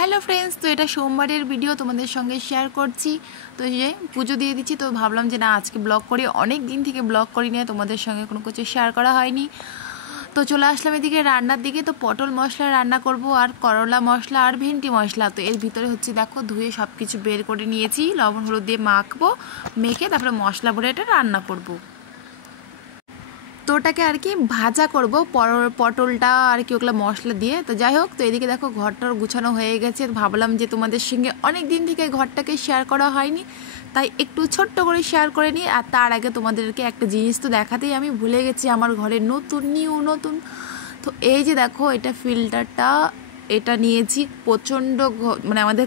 Hello friends, তো এটা সোমবারের ভিডিও তোমাদের সঙ্গে শেয়ার করছি। তো এই যে পুজো দিয়ে দিচ্ছি, তো ভাবলাম যে না আজকে ব্লগ করি, অনেক দিন থেকে ব্লগ করি না, তোমাদের সঙ্গে কোনো কিছু শেয়ার করা হয়নি। তো চলে আসলাম এদিকে রান্নার দিকে। তো পটল মশলা রান্না করব, আর করলা মশলা আর ভেন্ডি মশলা। তো এর ভিতরে হচ্ছে দেখো ধুয়ে সব কিছু বের করে নিয়েছি, লবণ হলুদ দিয়ে মাখবো, মেখে তারপরে মশলা ভরে এটা রান্না করব। তো ওটাকে আর কি ভাজা করব, পটলটা আর কি ওগুলো মশলা দিয়ে। তো যাই হোক, তো এদিকে দেখো ঘরটার গুছানো হয়ে গেছে। ভাবলাম যে তোমাদের সঙ্গে অনেক দিন থেকে ঘরটাকে শেয়ার করা হয়নি, তাই একটু ছোট্ট করে শেয়ার করে নিই। আর তার আগে তোমাদেরকে একটা জিনিস তো দেখাতেই আমি ভুলে গেছি, আমার ঘরে নতুন। তো এই যে দেখো, এটা ফিল্টারটা, এটা নিয়েছি। প্রচণ্ড মানে আমাদের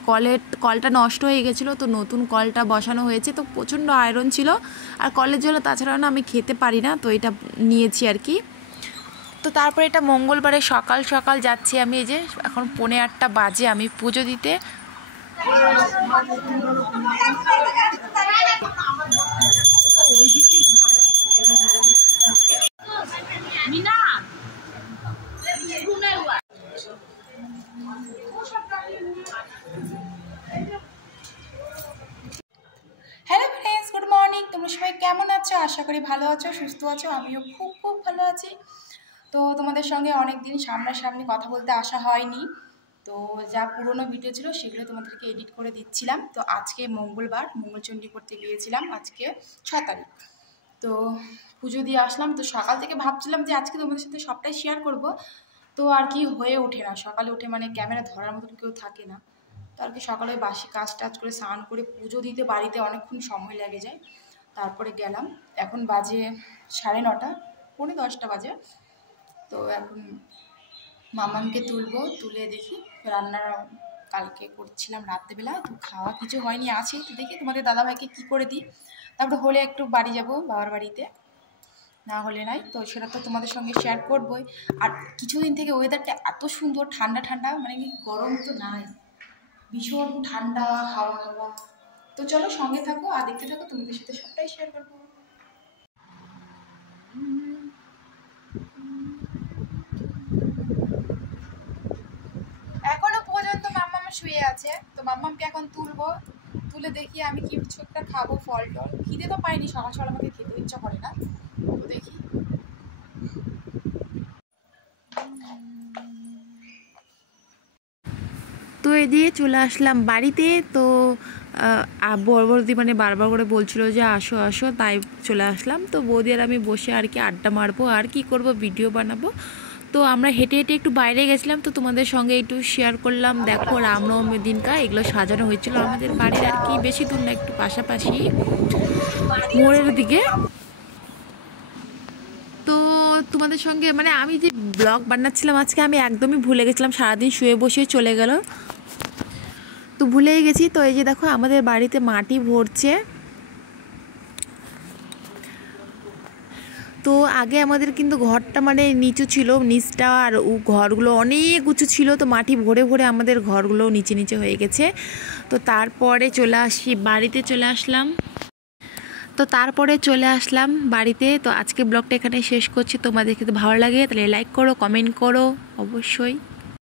কলটা নষ্ট হয়ে গেছিলো, তো নতুন কলটা বসানো হয়েছে। তো প্রচণ্ড আয়রন ছিল, আর কলের জল তাছাড়াও না আমি খেতে পারি না, তো এটা নিয়েছি আর কি। তো তারপরে এটা মঙ্গলবারে সকাল সকাল যাচ্ছি আমি, এই যে এখন 8:45 বাজে, আমি পুজো দিতে। Hello friends, good morning. তোমরা সবাই কেমন আছো? আশা করি ভালো আছো, সুস্থ আছো। আমিও খুব ভালো আছি। তো তোমাদের সঙ্গে অনেক দিন সামনাসামনি কথা বলতে আসা হয়নি, তো যা পুরনো ভিডিও ছিল সেগুলো তোমাদেরকে এডিট করে দিচ্ছিলাম। তো আজকে মঙ্গলবার, মঙ্গলচণ্ডী করতে গিয়েছিলাম, আজকে 6 তারিখ। তো পুজো দিয়ে আসলাম। তো সকাল থেকে ভাবছিলাম যে আজকে তোমাদের সাথে সবটাই শেয়ার করব, তো আর কি হয়ে ওঠে না। সকালে উঠে মানে ক্যামেরা ধরার মতন কেউ থাকে না, তো আর কি সকালে বাসি কাজ টাজ করে স্নান করে পুজো দিতে বাড়িতে অনেকক্ষণ সময় লেগে যায়। তারপরে গেলাম, এখন বাজে 9:30, 9:45 বাজে। তো এখন মামামকে তুলে দেখি রান্না কালকে করছিলাম রাত্রেবেলা, তো খাওয়া কিছু হয়নি, আছে। তো দেখি তোমাদের দাদাভাইকে কী করে দিই, তারপরে হলে একটু বাড়ি যাব, বাবার বাড়িতে, না হলে নাই। তো সেটা তো তোমাদের সঙ্গে শেয়ার করবোই। আর কিছুদিন থেকে ওয়েদারটা এত সুন্দর, ঠান্ডা মানে কি, গরম তো নাই, ভীষণ ঠান্ডা হাওয়া। তো চলো সঙ্গে থাকো আর দেখতে থাকো, তোমাদের সাথে সবটাই শেয়ার করবো। এখনো পর্যন্ত মাম্মাম শুয়ে আছে, তো মাম্মামকে এখন তুলে দেখি আমি কি কিছু একটা খাবো, ফল টল। খিদে তো পাইনি, সকাল সকাল আমাকে খেতে ইচ্ছা করে না, তো দেখি। তো এদিকে চলে আসলাম বাড়িতে। তো বৌদি মানে বারবার করে বলছিল যে আসো আসো, তাই চলে আসলাম। তো বৌদি আর আমি বসে আর কি আড্ডা মারবো, আর কি করব, ভিডিও বানাবো। তো আমরা হেঁটে একটু বাইরে গেছিলাম, তো তোমাদের সঙ্গে একটু শেয়ার করলাম। দেখো রামনবমীর দিনকা এগুলো সাজানো হয়েছিল আমাদের বাড়ির আর কি, বেশি দূর না, একটু পাশাপাশি মোড়ের দিকে। তো তোমাদের সঙ্গে মানে আমি যে ব্লগ বানাচ্ছিলাম আজকে, আমি একদমই ভুলে গেছিলাম, সারাদিন শুয়ে বসে চলে গেল, তো ভুলেই গেছি। তো এই যে দেখো আমাদের বাড়িতে মাটি ভরছে। তো আগে আমাদের কিন্তু ঘরটা মানে নিচু ছিল, নিচটা, আর ঘরগুলো অনেক উঁচু ছিল, তো মাটি ভরে আমাদের ঘরগুলো নিচে হয়ে গেছে। তো তারপরে বাড়িতে চলে আসলাম। বাড়িতে। তো আজকে ব্লগটা এখানে শেষ করছি। তোমাদের যদি ভালো লাগে তাহলে লাইক করো, কমেন্ট করো অবশ্যই।